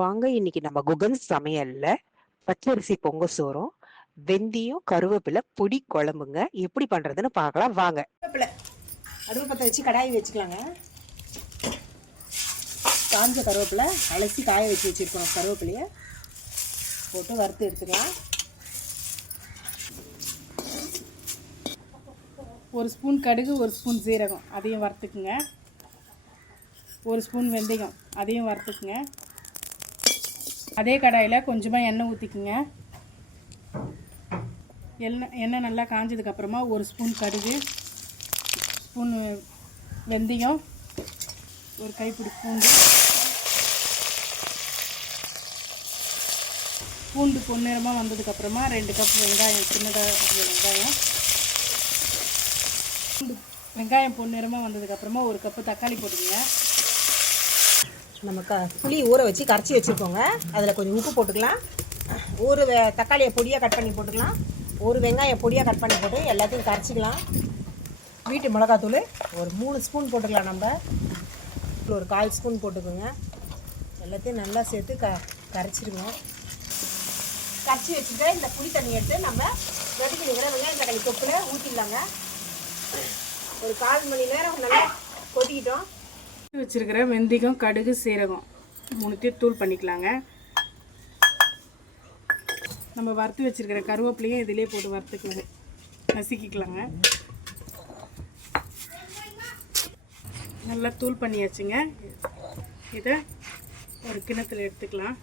வாங்க இன்னைக்கு நம்ம குகன் சமையல்ல பச்சரிசி பொங்க சோறும் வெந்தயம் கருவேப்பிலை பொடி குழம்புங்க. எப்படி பண்றதுன்னு பார்க்கலாம். வாங்க. அடுப்பு பற்ற வச்சு கடாய் வச்சுக்கலாங்க. காஞ்ச கருவேப்பிலை அலசி காய வச்சு வச்சுருக்கோம் கருவேப்பிலையை. போட்டு வறுத்து எடுத்துக்கலாம். ஒரு ஸ்பூன் கடுகு ஒரு ஸ்பூன் சீரகம். அதையும் வறுத்துக்குங்க. ஒரு ஸ்பூன் வெந்தயம். அதையும் வறுத்துக்குங்க. அதே கடாயில் கொஞ்சமாக எண்ணெய் ஊற்றிக்குங்க எண்ணெய் எண்ணெய் நல்லா காஞ்சதுக்கப்புறமா ஒரு ஸ்பூன் கடுகு ஸ்பூன் வெந்தயம் ஒரு கைப்பிடி பூண்டு. பூண்டு பொன்னிறமாக வந்ததுக்கப்புறமா ரெண்டு கப் வெங்காயம் சின்னதாக வெங்காயம். பூண்டு வெங்காயம் பொன்னிறமாக வந்ததுக்கப்புறமா ஒரு கப்பு தக்காளி போட்டுக்கோங்க. நம்ம க புளி ஊற வச்சு கரைச்சி வச்சுருக்கோங்க. அதில் கொஞ்சம் உப்பு போட்டுக்கலாம். ஒரு தக்காளியை பொடியாக கட் பண்ணி போட்டுக்கலாம். ஒரு வெங்காயம் பொடியாக கட் பண்ணி போட்டு எல்லாத்தையும் கரைச்சிக்கலாம். வீட்டு மிளகாத்தூள் ஒரு மூணு ஸ்பூன் போட்டுக்கலாம் நம்ம. ஒரு கால் ஸ்பூன் போட்டுக்கோங்க. எல்லாத்தையும் நல்லா சேர்த்து க கரைச்சிருங்க கரைச்சி வச்சுட்டு இந்த புளி தண்ணி எடுத்து நம்ம வெடிக்க நிற்கிற வெங்காயம் தக்காளி தொப்பில் ஊற்றிடலாங்க ஒரு கால் மணி நேரம் நல்லா கொதிக்கிட்டோம். வச்சுருக்கிற வெந்தயம் கடுகு சீரகம் மூணுத்தையும் தூள் பண்ணிக்கலாங்க. நம்ம வறுத்து வச்சிருக்கிற கருவேப்பிலையும் இதிலே போட்டு வறுத்துக்கலாங்க. நசுக்கிக்கலாங்க. நல்லா தூள் பண்ணியாச்சுங்க. இதை ஒரு கிணத்துல எடுத்துக்கலாம்.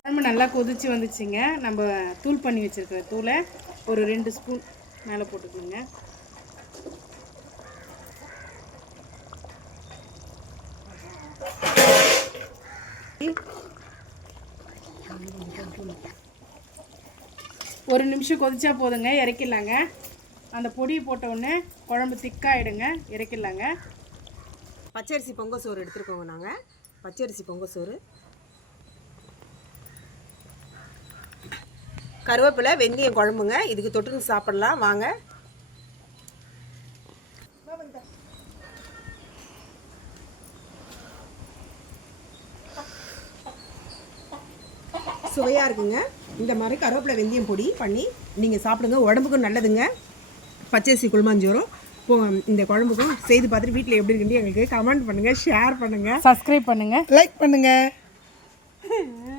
குழம்பு நல்லா கொதிச்சு வந்துச்சுங்க. நம்ம தூள் பண்ணி வச்சிருக்கிற தூளை ஒரு ரெண்டு ஸ்பூன் மேலே போட்டுக்கணுங்க ஒரு நிமிஷம் கொதிச்சா போதுங்க இறக்கிடலாங்க. அந்த பொடியை போட்டவுடனே குழம்பு திக்காயிடுங்க இறக்கிடலாங்க. பச்சரிசி பொங்க சோறு எடுத்துருக்கோங்க நாங்கள் பச்சரிசி பொங்க சோறு. கருவேப்பிலை வெந்தயம் குழம்புங்க. இதுக்கு தொட்டுன்னு சாப்பிடலாம். வாங்க. சுவையாக இருக்குங்க. இந்த மாதிரி கருவேப்பிலை வெந்தயம் பொடி பண்ணி நீங்கள் சாப்பிடுங்க. உடம்புக்கும் நல்லதுங்க. பச்சரிசி குழுமாஞ்சோறும் இப்போ இந்த குழம்புக்கும் செய்து பார்த்துட்டு வீட்டில் எப்படி இருக்குன்னு எங்களுக்கு கமெண்ட் பண்ணுங்கள் ஷேர் பண்ணுங்கள் சப்ஸ்கிரைப் பண்ணுங்கள் லைக் பண்ணுங்கள்